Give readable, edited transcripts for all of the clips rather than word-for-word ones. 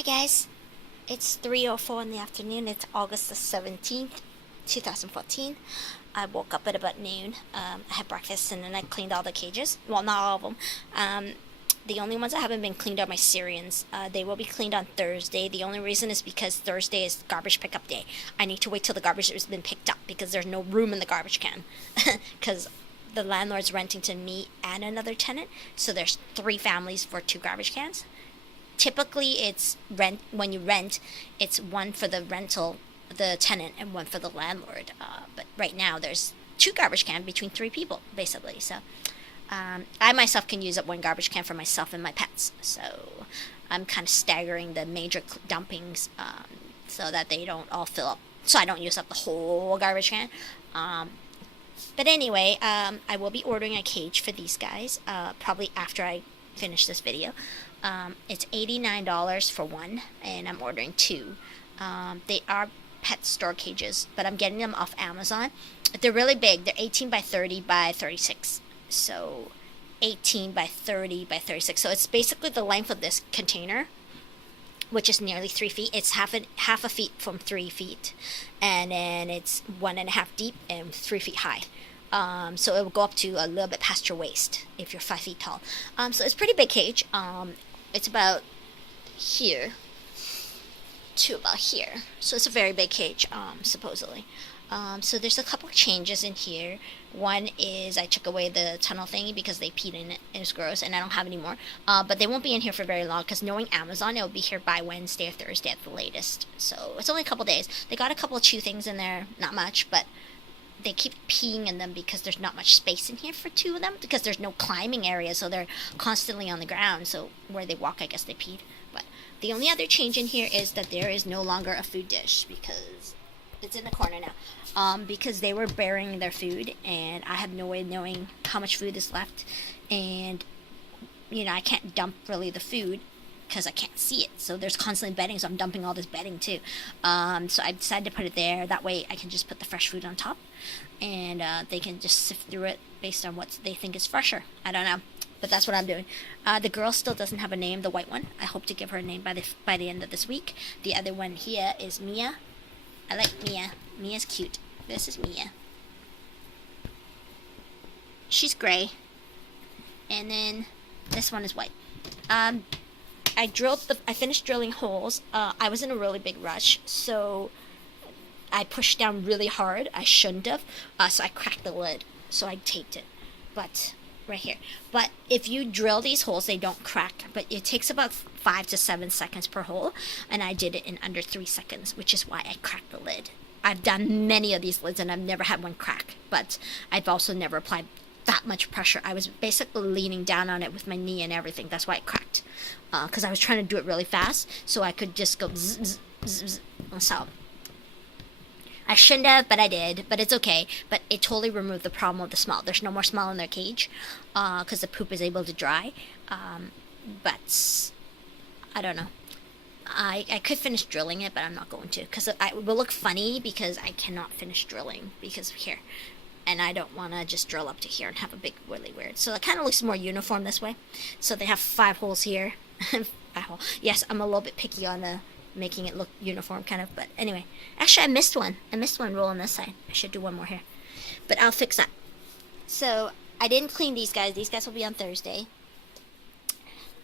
Hi guys, it's 3:04 in the afternoon. It's August the 17th, 2014. I woke up at about noon. I had breakfast and then I cleaned all the cages. Well, not all of them. The only ones that haven't been cleaned are my Syrians. They will be cleaned on Thursday. The only reason is because Thursday is garbage pickup day. I need to wait till the garbage has been picked up because there's no room in the garbage can. Because the landlord's renting to me and another tenant, so there's 3 families for 2 garbage cans. Typically it's rent when you rent, it's one for the rental, the tenant, and one for the landlord. But right now there's 2 garbage cans between 3 people basically. So I myself can use up 1 garbage can for myself and my pets. So I'm kind of staggering the major dumpings so that they don't all fill up. So I don't use up the whole garbage can. But anyway, I will be ordering a cage for these guys probably after I finish this video. It's $89 for one, and I'm ordering 2. They are pet store cages, but I'm getting them off Amazon. They're really big. They're 18 by 30 by 36. So 18 by 30 by 36. So it's basically the length of this container, which is nearly 3 feet. It's half a feet from 3 feet, and then it's 1.5 deep and 3 feet high. So it will go up to a little bit past your waist if you're 5 feet tall. So it's a pretty big cage. It's about here to about here. So it's a very big cage, supposedly. So there's a couple of changes in here. One is I took away the tunnel thingy because they peed in it. It was gross, and I don't have any more. But they won't be in here for very long because knowing Amazon, it will be here by Wednesday or Thursday at the latest. So it's only a couple days. They got a couple of chew things in there, not much, but they keep peeing in them because there's not much space in here for 2 of them because there's no climbing area, so they're constantly on the ground. So where they walk, I guess they peed. But the only other change in here is that there is no longer a food dish because it's in the corner now. Because they were burying their food, and I have no way of knowing how much food is left, and I can't dump really the food because I can't see it. So there's constantly bedding, so I'm dumping all this bedding too. So I decided to put it there. That way I can just put the fresh food on top, and they can just sift through it based on what they think is fresher. I don't know, but that's what I'm doing. The girl still doesn't have a name, the white one. I hope to give her a name by the end of this week. The other one here is Mia. I like Mia. Mia's cute. This is Mia. She's gray, and then this one is white. I finished drilling holes. I was in a really big rush, so I pushed down really hard. I shouldn't have. So I cracked the lid. So I taped it. But right here. But if you drill these holes, they don't crack. But it takes about 5 to 7 seconds per hole, and I did it in under 3 seconds, which is why I cracked the lid. I've done many of these lids, and I've never had one crack. But I've also never applied that much pressure. I was basically leaning down on it with my knee and everything. That's why it cracked. Because I was trying to do it really fast, so I could just go zzz, zzz, zzz. So I shouldn't have, but I did. But it's okay. But it totally removed the problem of the smell. There's no more smell in their cage because the poop is able to dry. But I don't know. I could finish drilling it, but I'm not going to because it will look funny because I cannot finish drilling because here. And I don't want to just drill up to here and have a big really weird. So it kind of looks more uniform this way. So they have 5 holes here. 5 holes. Yes, I'm a little bit picky on making it look uniform kind of. But anyway, actually I missed one. I missed one roll on this side. I should do one more here. But I'll fix that. So I didn't clean these guys. These guys will be on Thursday.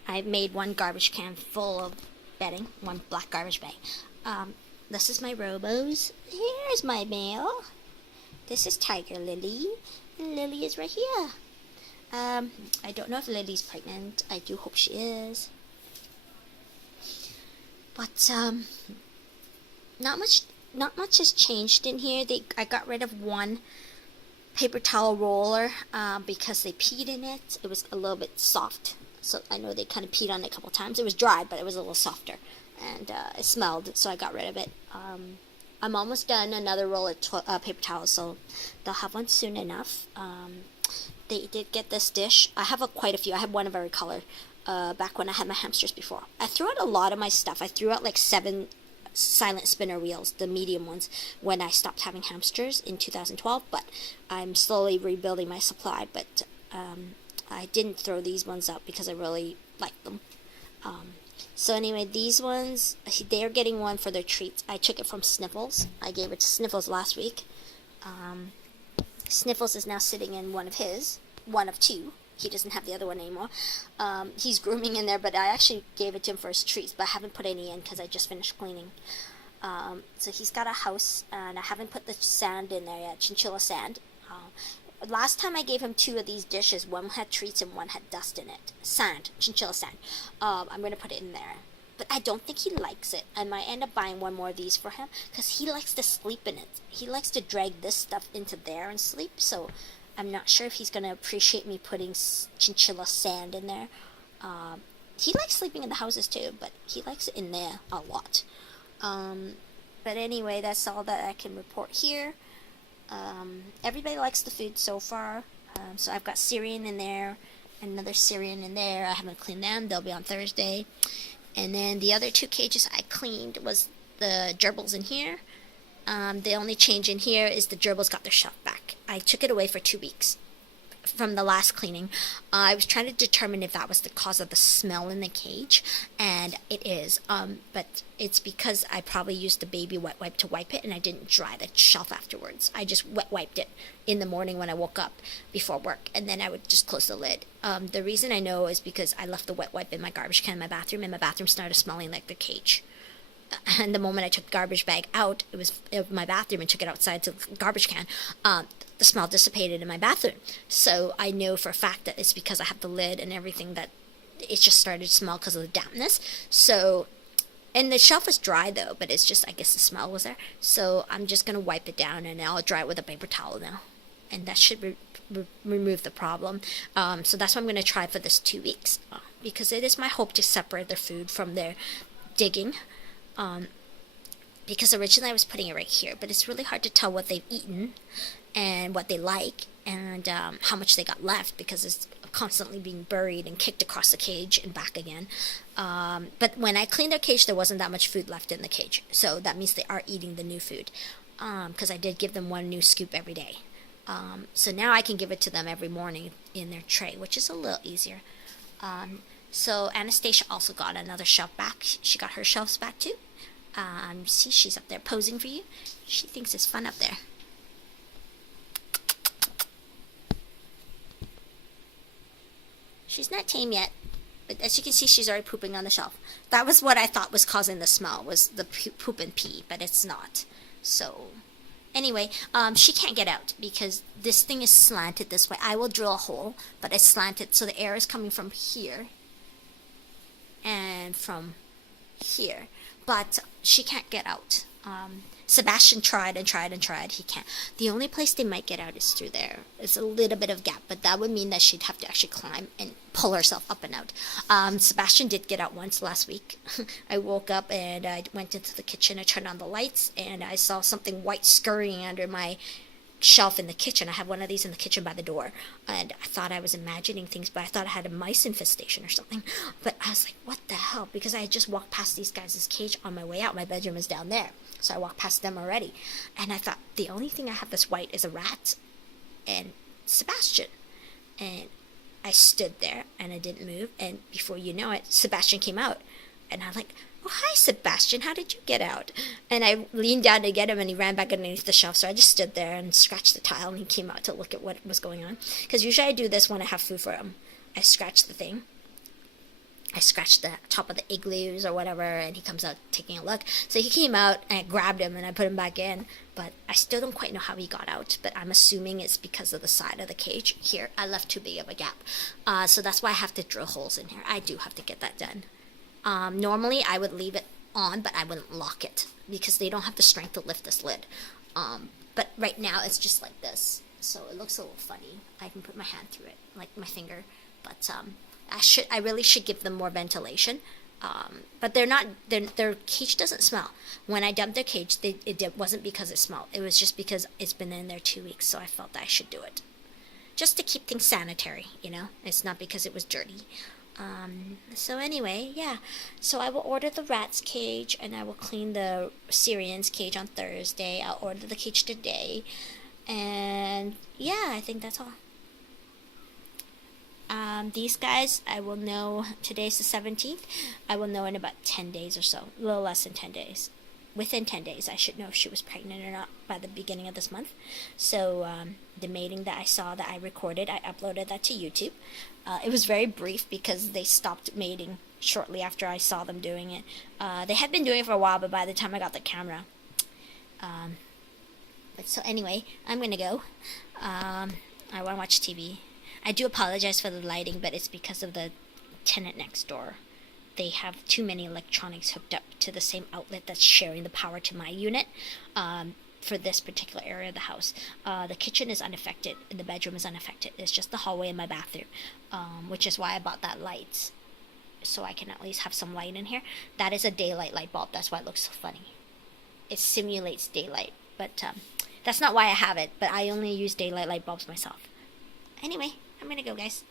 I made 1 garbage can full of bedding. 1 black garbage bag. This is my Robos. Here's my male. This is Tiger Lily, and Lily is right here. I don't know if Lily's pregnant. I do hope she is. But not much has changed in here. I got rid of 1 paper towel roller because they peed in it. It was a little bit soft, so I know they kind of peed on it a couple times. It was dry, but it was a little softer, and it smelled, so I got rid of it. I'm almost done another roll of paper towels, so they'll have one soon enough. They did get this dish. I have quite a few. I have one of every color back when I had my hamsters before. I threw out a lot of my stuff. I threw out like 7 silent spinner wheels, the medium ones, when I stopped having hamsters in 2012, but I'm slowly rebuilding my supply. But I didn't throw these ones out because I really liked them. So anyway, these ones, they're getting one for their treats. I took it from Sniffles. I gave it to Sniffles last week. Um, Sniffles is now sitting in one of his, one of two. He doesn't have the other one anymore. He's grooming in there, but I actually gave it to him for his treats, but I haven't put any in because I just finished cleaning. So he's got a house, and I haven't put the sand in there yet, chinchilla sand. Last time I gave him two of these dishes, one had treats and one had dust in it. Sand, chinchilla sand. I'm going to put it in there. But I don't think he likes it. I might end up buying one more of these for him because he likes to sleep in it. He likes to drag this stuff into there and sleep, so I'm not sure if he's going to appreciate me putting chinchilla sand in there. He likes sleeping in the houses too, but he likes it in there a lot. But anyway, that's all that I can report here. Everybody likes the food so far. So I've got Syrian in there, another Syrian in there. I haven't cleaned them. They'll be on Thursday. And then the other two cages I cleaned was the gerbils in here. The only change in here is the gerbils got their shelf back. I took it away for 2 weeks from the last cleaning. I was trying to determine if that was the cause of the smell in the cage, and it is. But it's because I probably used the baby wet wipe to wipe it, and I didn't dry the shelf afterwards. I just wet wiped it in the morning when I woke up before work, and then I would just close the lid. The reason I know is because I left the wet wipe in my garbage can in my bathroom, and my bathroom started smelling like the cage. And the moment I took the garbage bag out, it was in my bathroom, and took it outside to the garbage can, the smell dissipated in my bathroom. So I know for a fact that it's because I have the lid and everything that it just started to smell because of the dampness. So, and the shelf is dry though, but it's just, I guess the smell was there. So I'm just going to wipe it down, and I'll dry it with a paper towel now. And that should remove the problem. So that's what I'm going to try for this 2 weeks. Because it is my hope to separate their food from their digging. Because originally I was putting it right here, but it's really hard to tell what they've eaten and what they like, and how much they got left, because it's constantly being buried and kicked across the cage and back again. But when I cleaned their cage, there wasn't that much food left in the cage, so that means they are eating the new food, because I did give them one new scoop every day. So now I can give it to them every morning in their tray, which is a little easier. So Anastasia also got another shelf back. She got her shelves back too. See, she's up there posing for you. She thinks it's fun up there. She's not tame yet, but as you can see, she's already pooping on the shelf. That was what I thought was causing the smell, was the poop and pee, but it's not. So, anyway, she can't get out because this thing is slanted this way. I will drill a hole, but it's slanted, so the air is coming from here and from here. But she can't get out. Sebastian tried and tried and tried. He can't. The only place they might get out is through there. It's a little bit of gap, but that would mean that she'd have to actually climb and pull herself up and out. Sebastian did get out once last week. I woke up and I went into the kitchen. I turned on the lights, and I saw something white scurrying under my shelf in the kitchen. I have one of these in the kitchen by the door, and I thought I was imagining things, but I thought I had a mice infestation or something. But I was like, what the hell? Because I had just walked past these guys' cage on my way out. My bedroom is down there, so I walked past them already, and I thought the only thing I have that's white is a rat and Sebastian. And I stood there and I didn't move, and before you know it, Sebastian came out, and I'm like, oh, hi, Sebastian, how did you get out? And I leaned down to get him, and he ran back underneath the shelf, so I just stood there and scratched the tile, and he came out to look at what was going on. Because usually I do this when I have food for him. I scratch the thing. I scratched the top of the igloos or whatever, and he comes out taking a look. So he came out, and I grabbed him, and I put him back in. But I still don't quite know how he got out, but I'm assuming it's because of the side of the cage. Here, I left too big of a gap. So that's why I have to drill holes in here. I do have to get that done. Normally I would leave it on, but I wouldn't lock it because they don't have the strength to lift this lid. But right now it's just like this, so it looks a little funny. I can put my hand through it, like my finger, but I really should give them more ventilation. But their cage doesn't smell. When I dumped their cage, it wasn't because it smelled. It was just because it's been in there 2 weeks, so I felt that I should do it. Just to keep things sanitary, you know? It's not because it was dirty. So anyway, yeah. So I will order the rat's cage, and I will clean the Syrian's cage on Thursday. I'll order the cage today. And yeah, I think that's all. These guys, I will know, today's the 17th, I will know in about 10 days or so, a little less than 10 days. Within 10 days, I should know if she was pregnant or not by the beginning of this month. So, the mating that I saw that I recorded, I uploaded that to YouTube. It was very brief because they stopped mating shortly after I saw them doing it. They had been doing it for a while, but by the time I got the camera. But so anyway, I'm gonna go. I want to watch TV. I do apologize for the lighting, but it's because of the tenant next door. They have too many electronics hooked up to the same outlet that's sharing the power to my unit. For this particular area of the house, the kitchen is unaffected, and the bedroom is unaffected. It's just the hallway and my bathroom, which is why I bought that light, so I can at least have some light in here. That is a daylight light bulb. That's why it looks so funny. It simulates daylight, but that's not why I have it. But I only use daylight light bulbs myself. Anyway, I'm gonna go, guys.